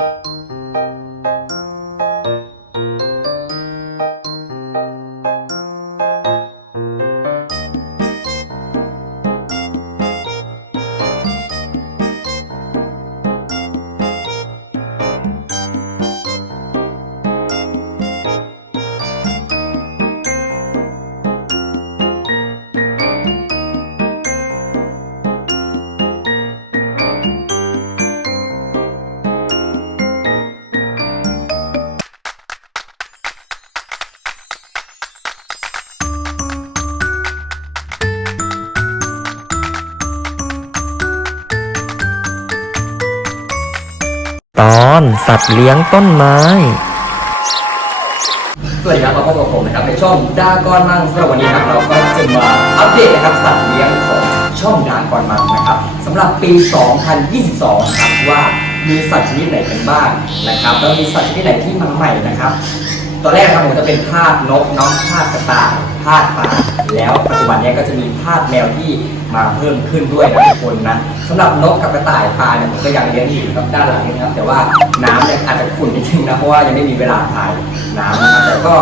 you ตอนสัตว์เลี้ยงต้นไม้ สวัสดีครับมาพบกับผมนะครับในช่องดากอนมังสำหรับวันนี้นะครับเราก็จะมาอัปเดตนะครับสัตว์เลี้ยงของช่องดากอนมังนะครับสำหรับปี 2022 ครับว่ามีสัตว์ชนิดไหนกันบ้างนะครับแล้วมีสัตว์ชนิดไหนที่มาใหม่นะครับตอนแรกนะครับผมจะเป็นทาสนกน้องทาสกระต่ายทาสปลาแล้วปัจจุบันนี้ก็จะมีทาสแมวที่ มาเพิ่มขึ้นด้วยนะทุกคนนะสำหรับนกกับกระต่ายปลาเนี่ยผมก็ยังเลี้ยงอยู่ครับด้านหลังนี้นะครับ แต่ว่าน้ำเนี่ยอาจจะขุ่นนิดนึงนะเพราะว่ายังไม่มีเวลาถ่ายน้ำนะครับแต่ก็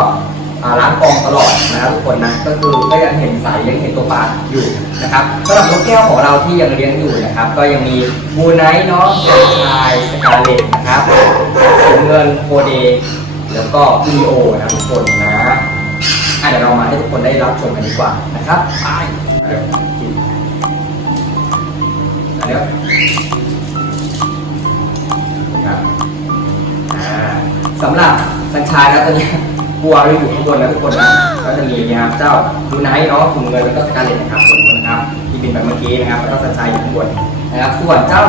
ล้างกองตลอดนะครับทุกคนนะก็คือก็ยังเห็นสายยังเห็นตัวปลาอยู่นะครับสำหรับนกแก้วของเราที่ยังเลี้ยงอยู่นะครับ ก็ยังมีบูไนท์เนาะเซชายสกาเลตนะครับถุงเงินโคเดแล้วก็อีโอนะทุกคนนะอะเดี๋ยวเรามาให้ทุกคนได้รับชมกันดีกว่านะครับไป เดี๋ยวครับสำหรับสัญชายแล้วตอนนี้กลัวเราอยู่ข้างบนนะทุกคนนะก็จะมีนะครับเจ้าดูไนท์เนาะถุงเงินแล้วก็สกาเลตนะครับคนนะครับที่บินไปเมื่อกี้นะครับแล้วก็สัญชายอยู่ข้างบนนะครับส่วนเจ้า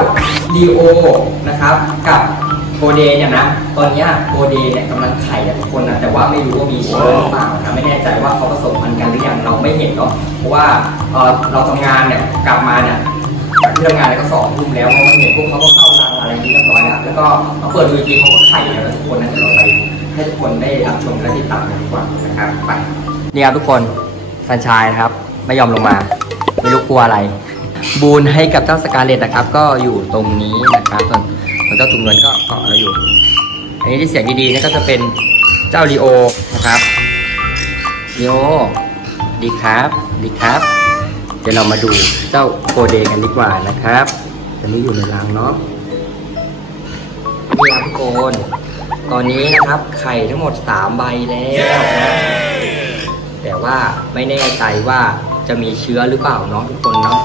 ดีโอนะครับกับโกเดเนี่ยนะตอนนี้โกเดเนี่ยกำลังไข่นะทุกคนนะแต่ว่าไม่รู้ว่ามีเชื้อหรือเปล่านะไม่แน่ใจว่าเขาผสมพันธุ์กันหรือยังเราไม่เห็นเนาะเพราะว่าเอ่อเราทำงานเนี่ยกลับมาเนี่ย จากที่ทำงานเนี่ยก็สองทุ่มแล้วเพราะว่าเห็นพวกเขาก็เข้ารังอะไรนี้เรียบร้อยแล้วแล้วก็มาเปิดดูอีกทีเขาก็ไข่แล้วนะทุกคนนะเดี๋ยวเราไปให้ทุกคนได้รับชมและติดตามกันดีกว่านะครับไปนี่ครับทุกคนสัญชายนะครับ ไม่ยอมลงมา ไม่รู้กลัวอะไร บูนให้กับเจ้าสกาเลตนะครับ ก็อยู่ตรงนี้นะครับส่วนส่วนเจ้าถุงเงินก็เกาะเราอยู่ อันนี้ที่เสียงดีๆนี่ก็จะเป็นเจ้าลีโอนะครับลีโอดีครับ ดีครับ เดี๋ยวเรามาดูเจ้าโกเดกันดีกว่านะครับตอนนี้อยู่ในรังเนาะนี่ครับทุกคนตอนนี้นะครับไข่ทั้งหมด 3 ใบแล้วนะแต่ว่าไม่แน่ใจว่าจะมีเชื้อหรือเปล่าเนาะทุกคนเนาะ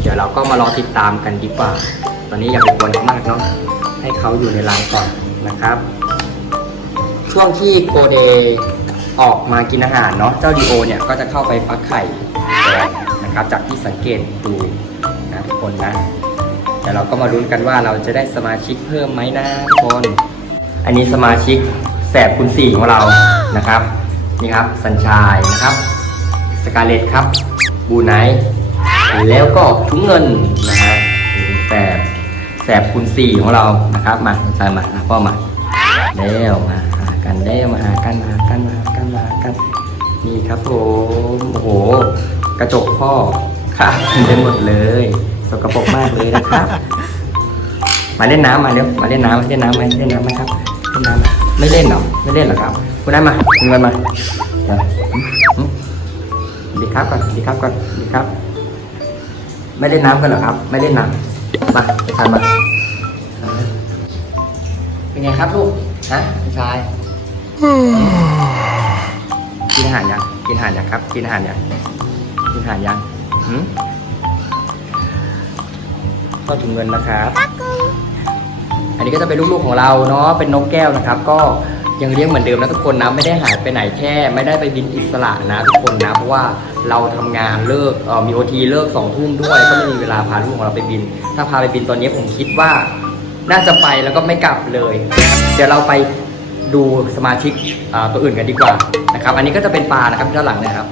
เดี๋ยวเราก็มารอติดตามกันดีกว่า ตอนนี้อย่าไปกวนเขามากเนาะให้เขาอยู่ในรังก่อนนะครับ ช่วงที่โกเดออกมากินอาหารเนาะเจ้าดีโอเนี่ยก็จะเข้าไปฟักไข่ นะครับ จากที่สังเกตดูนะทุกคนนะเดี๋ยวเราก็มาลุ้นกันว่าเราจะได้สมาชิกเพิ่มไหมนะทุกคน อันนี้สมาชิกแสบคุณสี่ของเรานะครับนี่ครับสัญชายนะครับสกาเลตครับบูไนแล้วก็ถุงเงินนะฮะนี่เป็นแสบแสบคุณสี่ของเรานะครับมาสัญชายมาหาพ่อมาแล้วมาหากันแล้วมาหากันมาหากันมาหากันมาหากันนี่ครับผมโอ้โห กระจกพ่อค่ะเต็มหมดเลย สกปรกมากเลยนะครับ มาเล่นน้ำมาเร็วมาเล่นน้ำเล่นน้ำไหมเล่นน้ำไหมครับเล่นน้ำไหมไม่เล่นเหรอไม่เล่นเหรอครับคุณได้มาคุณเงินมาเดี๋ยวอืมอืมดีครับก่อนดีครับก่อนดีครับ ไม่เล่นน้ำกันเหรอครับ ไม่เล่นน้ำมาทานมาเป็นไงครับลูกฮะพี่ชายกินอาหารยังกินอาหารยังครับ กินอาหารยัง กินอาหายังหืมก็ถุงเงินนะครับ อันนี้ก็จะเป็นลูกๆของเราเนาะ เป็นนกแก้วนะครับ ก็ยังเลี้ยงเหมือนเดิมนะทุกคนนะ ไม่ได้หายไปไหนแค่ ไม่ได้ไปบินอิสระนะทุกคนนะ เพราะว่าเราทำงานเลิกมีโอทีเลิกสองทุ่มด้วย ก็ไม่มีเวลาพาลูกของเราไปบิน ถ้าพาไปบินตอนนี้ผมคิดว่าน่าจะไปแล้วก็ไม่กลับเลย เดี๋ยวเราไปดูสมาชิกตัวอื่นกันดีกว่านะครับ อันนี้ก็จะเป็นปลานะครับด้านหลังนะครับ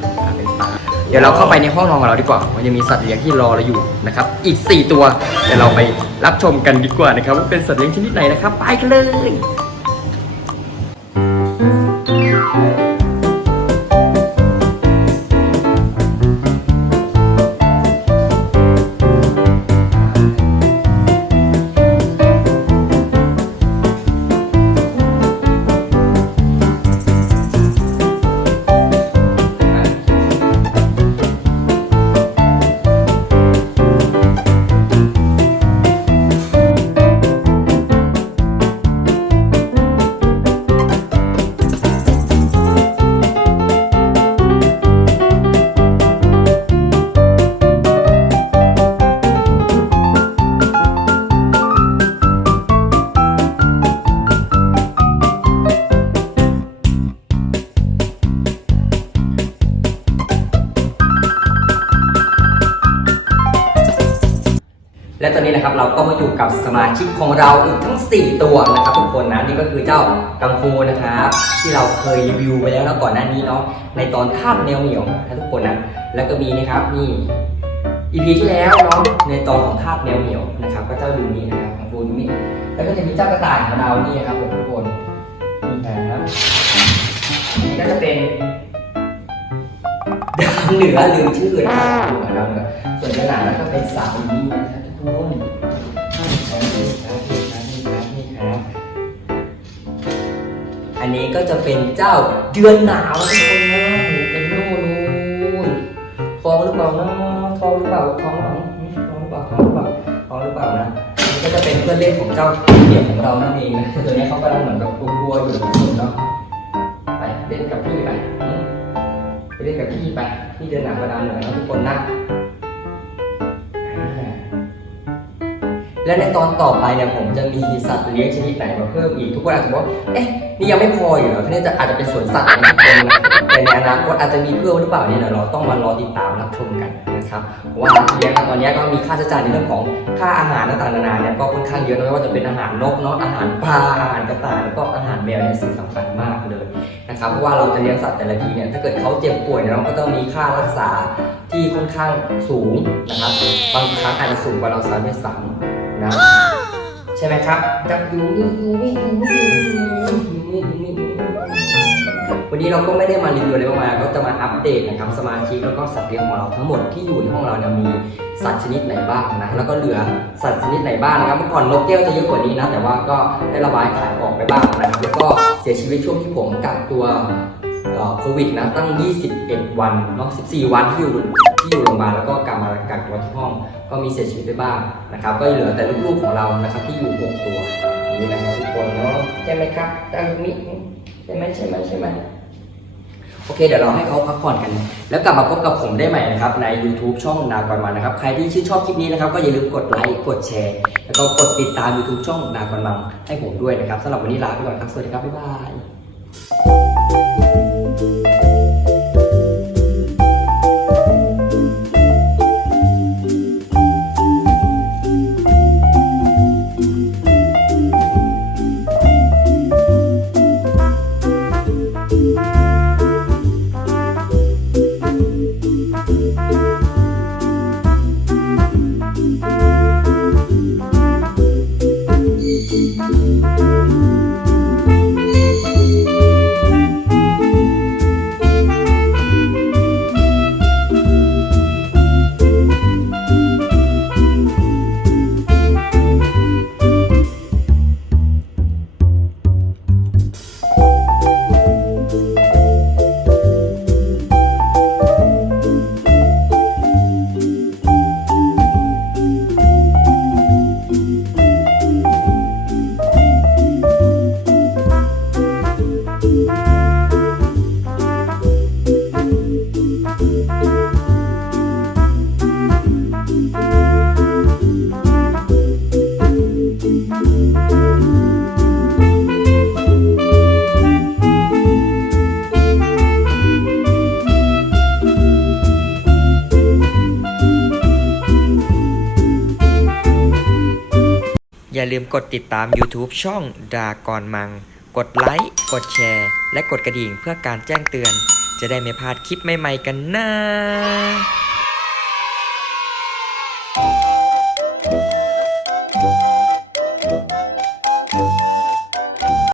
เดี๋ยวเราเข้าไปในห้องนอนของเราดีกว่า มันจะมีสัตว์เลี้ยงที่รอเราอยู่นะครับ อีก 4 ตัว เดี๋ยวเราไปรับชมกันดีกว่านะครับว่าเป็นสัตว์เลี้ยงชนิดไหนนะครับ ไปกันเลย สมาชิกของเราอีกทั้ง 4 ตัวนะครับทุกคนนะนี่ก็คือเจ้ากังฟูนะครับที่เราเคยรีวิวไปแล้วนะก่อนหน้านี้เนาะในตอนทาสแนวเหนียวนะทุกคนนะแล้วก็มีนะครับนี่ EP ที่แล้วเนาะในตอนของทาสแนวเหนียวนะครับ ก็เจ้าดูนี่นะครับกังฟูดูนี่แล้วก็จะมีเจ้ากระต่ายของเรานี่ครับผมทุกคนนี่ครับนี่ก็จะเป็นดาวเหนือลืมชื่อนะครับดาวเหนือส่วนด้านหลังนั้นก็เป็นสาวนี้นะครับ นนี้ก็จะเป็นเจ้าเดือนหนาวทุกคนนะเป็นโน่นู่นทองหรือเปล่านะทองหรือเปล่าท้องหรือเปล่าอืมทองหรือเปล่าทองหรือเปล่าทองหรือเปล่านะนี่ก็จะเป็นเพื่อนเล่นของเจ้าเหยี่ยมของเรานั่นเองนะตัวนี้เขากำลังเหมือนกับกลัวๆอยู่ทุกคนเนาะไปเล่นกับพี่ไปไปเล่นกับพี่ไปพี่เดินหนังมาดามเหนือนะทุกคนนะ และในตอนต่อไปเนี่ยผมจะมีสัตว์เลี้ยงชนิดไหนมาเพิ่มอีกทุกคนอาจจะบอกเอ๊ะนี่ยังไม่พออยู่เหรอที่นี่จะอาจจะเป็นสวนสัตว์ของทุกคนนะแต่ในอนาคตอาจจะมีเพิ่มหรือเปล่าเนี่ยเราต้องมารอติดตามรับชมกันนะครับว่าเลี้ยงตอนนี้ก็มีค่าใช้จ่ายในเรื่องของค่าอาหารต่างๆนานาเนี่ยก็ค่อนข้างเยอะนะไม่ว่าจะเป็นอาหารนกเนาะอาหารปลาอาหารกระต่ายแล้วก็อาหารแมวเนี่ยสิ่งสำคัญมากเลยนะครับเพราะว่าเราจะเลี้ยงสัตว์แต่ละทีเนี่ยถ้าเกิดเขาเจ็บป่วยเนี่ยเราก็ต้องมีค่ารักษาที่ค่อนข้างสูงนะครับบางครั้งอาจจะสูงกว่าเราซ้ำด้วยซ้ำ นะใช่ไหมครับจับอยู่นี่นี่นี่นี่นี่วันนี้เราก็ไม่ได้มารีวิวอะไรมากมายก็จะมาอัปเดตนะครับสมาชิกแล้วก็สัตว์เลี้ยงของเราทั้งหมดที่อยู่ในห้องเราเนี่ยมีสัตว์ชนิดไหนบ้างนะแล้วก็เหลือสัตว์ชนิดไหนบ้างนะครับเมื่อก่อนนกแก้วจะเยอะกว่านี้นะแต่ว่าก็ได้ระบายขายออกไปบ้างนะครับแล้วก็เสียชีวิตช่วงที่ผมกักตัว โควิดนะตั้ง 21 วันเนาะ14 วันที่อยู่ที่อยู่โรงพยาบาลแล้วก็กลับมากักตัวที่ห้องก็มีเสียชีวิตไปบ้างนะครับ ก็เหลือแต่ลูกๆของเรานะครับที่อยู่ 6 ตัวนี่นะครับทุกคนเนาะใช่ไหมครับเจ้ามิใช่ไหมใช่ไหมใช่ไหมโอเค เดี๋ยวเราให้เขาพักผ่อนกัน แล้วกลับมาพบกับผมได้ใหม่นะครับ ใน YouTube ช่องนากอนมันนะครับ ใครที่ชื่นชอบคลิปนี้นะครับ ก็อย่าลืมกดไลค์กดแชร์ แล้วก็กดติดตาม YouTube ช่องนากอนมังให้ผมด้วยนะครับสำหรับวันนี้ลาไปก่อนครับสวัสดีครับบ๊ายบาย อย่าลืมกดติดตาม YouTube ช่องดากอนมัง กดไลค์ กดแชร์ และกดกระดิ่งเพื่อการแจ้งเตือน จะได้ไม่พลาดคลิปใหม่ๆกันนะ